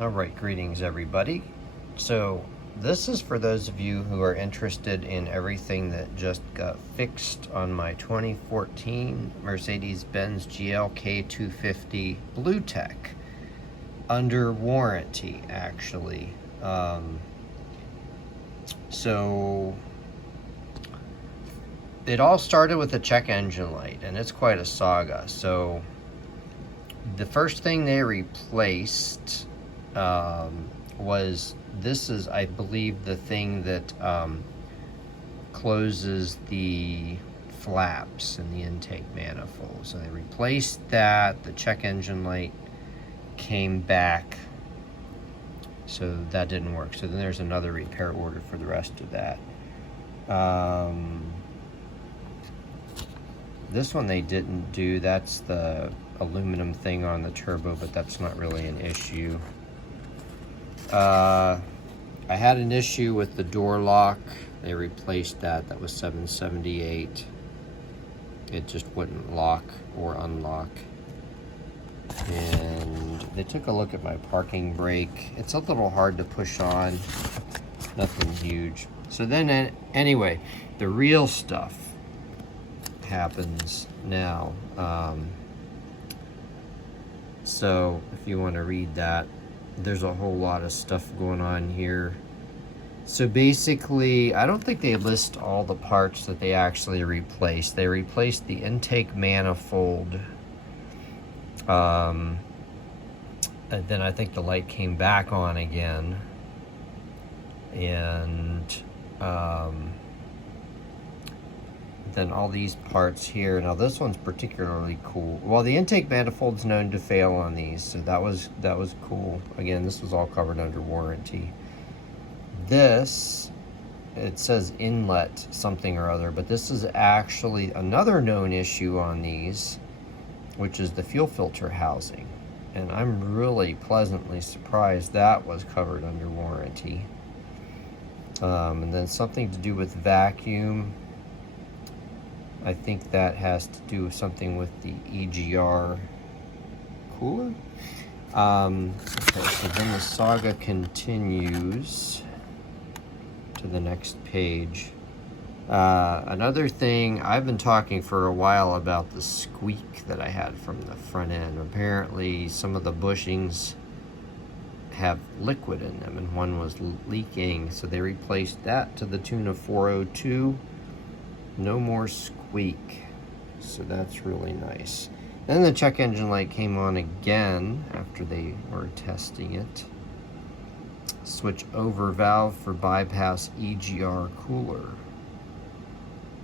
All right, greetings everybody. So this is for those of you who are interested in everything that just got fixed on my 2014 Mercedes-Benz GLK250 Blue Tech, under warranty actually. So it all started with a check engine light, and it's quite a saga. So the first thing they replaced was, this is, I believe, the thing that closes the flaps in the intake manifold. So they replaced that. The check engine light came back, so that didn't work. So then there's another repair order for the rest of that. This one they didn't do. That's the aluminum thing on the turbo, but that's not really an issue. I had an issue with the door lock. They replaced that. That was $778. It just wouldn't lock or unlock. And they took a look at my parking brake. It's a little hard to push on. Nothing huge. So then, anyway, the real stuff happens now. So if you want to read that, there's a whole lot of stuff going on here. So basically, I don't think they list all the parts that they actually replaced. They replaced the intake manifold, and then I think the light came back on again, and then all these parts here. Now this one's particularly cool. Well, the intake manifold's known to fail on these, so that was cool. Again, this was all covered under warranty. This, it says inlet something or other, but this is actually another known issue on these, which is the fuel filter housing. And I'm really pleasantly surprised that was covered under warranty. And then something to do with vacuum. I think that has to do with something with the EGR cooler. Okay, so then the saga continues to the next page. Another thing, I've been talking for a while about the squeak that I had from the front end. Apparently some of the bushings have liquid in them, and one was leaking, so they replaced that to the tune of $402. No more squeak, so that's really nice. Then the check engine light came on again after they were testing it. Switch over valve for bypass EGR cooler.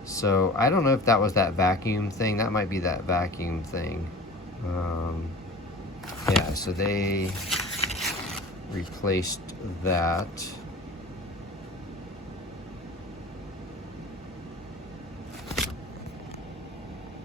So I don't know if that was that vacuum thing. That might be that vacuum thing. Yeah, so they replaced that.